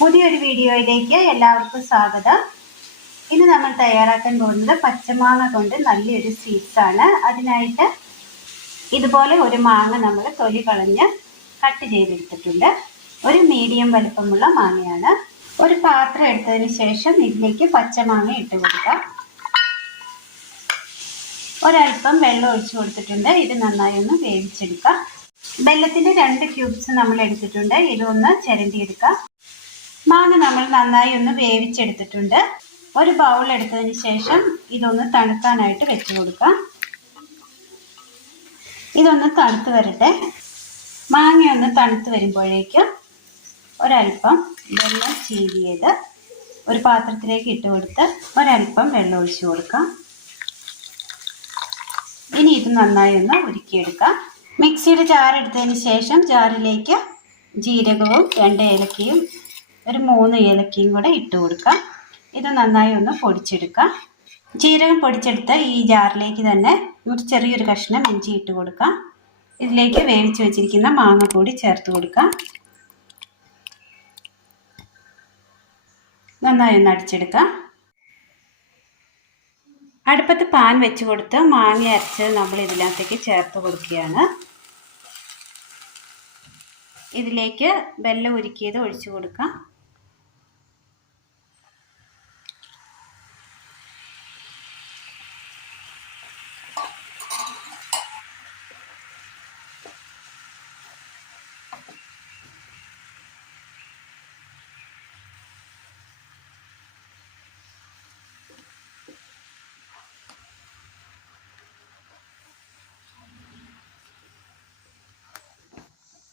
പുതിയൊരു വീഡിയോയിലേക്ക് എല്ലാവർക്കും സ്വാഗതം. ഇന്ന് നമ്മൾ തയ്യാറാക്കാൻ പോകുന്നത് പച്ചമാങ്ങ കൊണ്ട് നല്ലൊരു സ്വീറ്റ്സ് ആണ്. അതിനായിട്ട് ഇതുപോലെ ഒരു മാങ്ങ നമ്മൾ തൊലി കളഞ്ഞ് കട്ട് ചെയ്തെടുത്തിട്ടുണ്ട്. ഒരു മീഡിയം വലിപ്പമുള്ള മാങ്ങയാണ്. ഒരു പാത്രം എടുത്തതിന് ശേഷം ഇതിലേക്ക് പച്ചമാങ്ങ ഇട്ട് കൊടുക്കാം. ഒരൽപ്പം വെള്ളം ഒഴിച്ചു കൊടുത്തിട്ടുണ്ട്. ഇത് നന്നായി ഒന്ന് വേവിച്ചെടുക്കാം. വെല്ലത്തിന്റെ 2 ക്യൂബ്സ് നമ്മൾ എടുത്തിട്ടുണ്ട്. ഇതൊന്ന് ചിരണ്ടിയെടുക്കാം. മാങ്ങ നമ്മൾ നന്നായി ഒന്ന് വേവിച്ചെടുത്തിട്ടുണ്ട്. ഒരു ബൗൾ എടുത്തതിന് ശേഷം ഇതൊന്ന് തണുക്കാനായിട്ട് വെച്ച് കൊടുക്കാം. ഇതൊന്ന് തണുത്ത് വരട്ടെ. മാങ്ങ ഒന്ന് തണുത്ത് വരുമ്പോഴേക്കും ഒരൽപ്പം വെള്ളം ചീകിയത് ഒരു പാത്രത്തിലേക്ക് ഇട്ട് കൊടുത്ത് ഒരൽപ്പം വെള്ളം ഒഴിച്ചു കൊടുക്കാം. ഇനി ഇത് നന്നായി ഒന്ന് ഉരുക്കിയെടുക്കാം. മിക്സിയുടെ ജാർ എടുത്തതിന് ശേഷം ജാറിലേക്ക് ജീരകവും 2 ഏലക്കയും ഒരു 3 ഏലക്കയും കൂടെ ഇട്ട് കൊടുക്കാം. ഇത് നന്നായി ഒന്ന് പൊടിച്ചെടുക്കാം. ജീരകം പൊടിച്ചെടുത്ത ഈ ജാറിലേക്ക് തന്നെ ഒരു ചെറിയൊരു കഷ്ണം ഇഞ്ചി ഇട്ട് കൊടുക്കാം. ഇതിലേക്ക് വേവിച്ച് വെച്ചിരിക്കുന്ന മാങ്ങ കൂടി ചേർത്ത് കൊടുക്കാം. നന്നായി ഒന്ന് അടിച്ചെടുക്കാം. അടുപ്പത്ത് പാൻ വെച്ച് കൊടുത്ത് മാങ്ങ അരച്ച് നമ്മൾ ഇതിനകത്തേക്ക് ചേർത്ത് കൊടുക്കുകയാണ്. ഇതിലേക്ക് വെള്ളം ഉരുക്കിയത് ഒഴിച്ചു കൊടുക്കാം.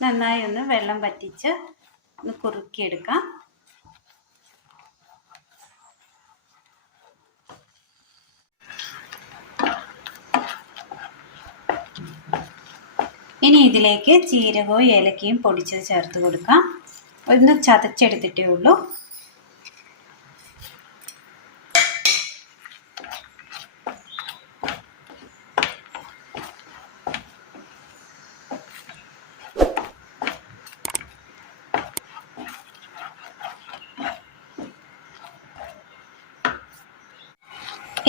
നന്നായി ഒന്ന് വെള്ളം വറ്റിച്ച് ഒന്ന് കുറുക്കിയെടുക്കാം. ഇനി ഇതിലേക്ക് ജീരകവും ഏലക്കയും പൊടിച്ചത് ചേർത്ത് കൊടുക്കാം. ഒന്ന് ചതച്ചെടുത്തിട്ടേ ഉള്ളൂ.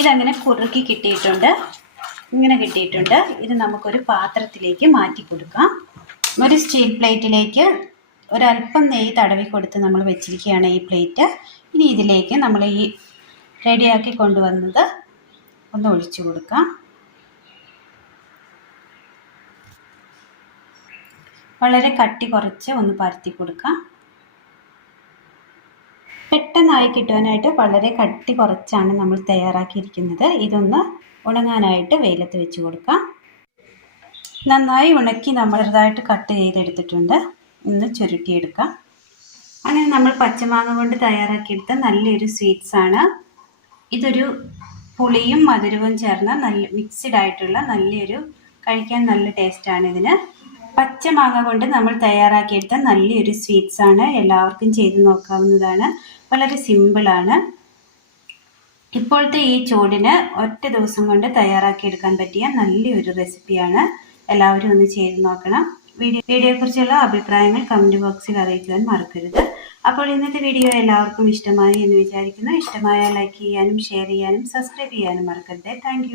ഇതങ്ങനെ കുറുക്കി കിട്ടിയിട്ടുണ്ട്. ഇങ്ങനെ കിട്ടിയിട്ടുണ്ട്. ഇത് നമുക്കൊരു പാത്രത്തിലേക്ക് മാറ്റി കൊടുക്കാം. ഒരു സ്റ്റീൽ പ്ലേറ്റിലേക്ക് ഒരല്പം നെയ്യ് തടവി കൊടുത്ത് നമ്മൾ വെച്ചിരിക്കുകയാണ് ഈ പ്ലേറ്റ്. ഇനി ഇതിലേക്ക് നമ്മൾ ഈ റെഡിയാക്കി കൊണ്ടുവന്നത് ഒന്ന് ഒഴിച്ചു കൊടുക്കാം. വളരെ കട്ടി കുറച്ച് ഒന്ന് പരത്തി കൊടുക്കാം. പെട്ടെന്നായി കിട്ടുവാനായിട്ട് വളരെ കട്ടി കുറച്ചാണ് നമ്മൾ തയ്യാറാക്കിയിരിക്കുന്നത്. ഇതൊന്ന് ഉണങ്ങാനായിട്ട് വെയിലത്ത് വെച്ച് കൊടുക്കാം. നന്നായി ഉണക്കി നമ്മളതായിട്ട് കട്ട് ചെയ്തെടുത്തിട്ടുണ്ട്. ഒന്ന് ചുരുട്ടിയെടുക്കാം. അങ്ങനെ നമ്മൾ പച്ചമാങ്ങ കൊണ്ട് തയ്യാറാക്കിയെടുത്ത നല്ലൊരു സ്വീറ്റ്സ് ആണ്. ഇതൊരു പുളിയും മധുരവും ചേർന്ന നല്ല മിക്സ്ഡ് ആയിട്ടുള്ള നല്ലൊരു കഴിക്കാൻ നല്ല ടേസ്റ്റാണ് ഇതിന്. പച്ചമാങ്ങ കൊണ്ട് നമ്മൾ തയ്യാറാക്കിയെടുത്ത നല്ലൊരു സ്വീറ്റ്സ് ആണ്. എല്ലാവർക്കും ചെയ്ത് നോക്കാവുന്നതാണ്. വളരെ സിമ്പിളാണ്. ഇപ്പോഴത്തെ ഈ ചൂടിന് ഒറ്റ ദിവസം കൊണ്ട് തയ്യാറാക്കിയെടുക്കാൻ പറ്റിയ നല്ലൊരു റെസിപ്പിയാണ്. എല്ലാവരും ഒന്ന് ചെയ്ത് നോക്കണം. വീഡിയോയെക്കുറിച്ചുള്ള അഭിപ്രായങ്ങൾ കമൻറ്റ് ബോക്സിൽ അറിയിക്കുവാൻ മറക്കരുത്. അപ്പോൾ ഇന്നത്തെ വീഡിയോ എല്ലാവർക്കും ഇഷ്ടമായി എന്ന് വിചാരിക്കുന്നു. ഇഷ്ടമായാൽ ലൈക്ക് ചെയ്യാനും ഷെയർ ചെയ്യാനും സബ്സ്ക്രൈബ് ചെയ്യാനും മറക്കരുത്. താങ്ക്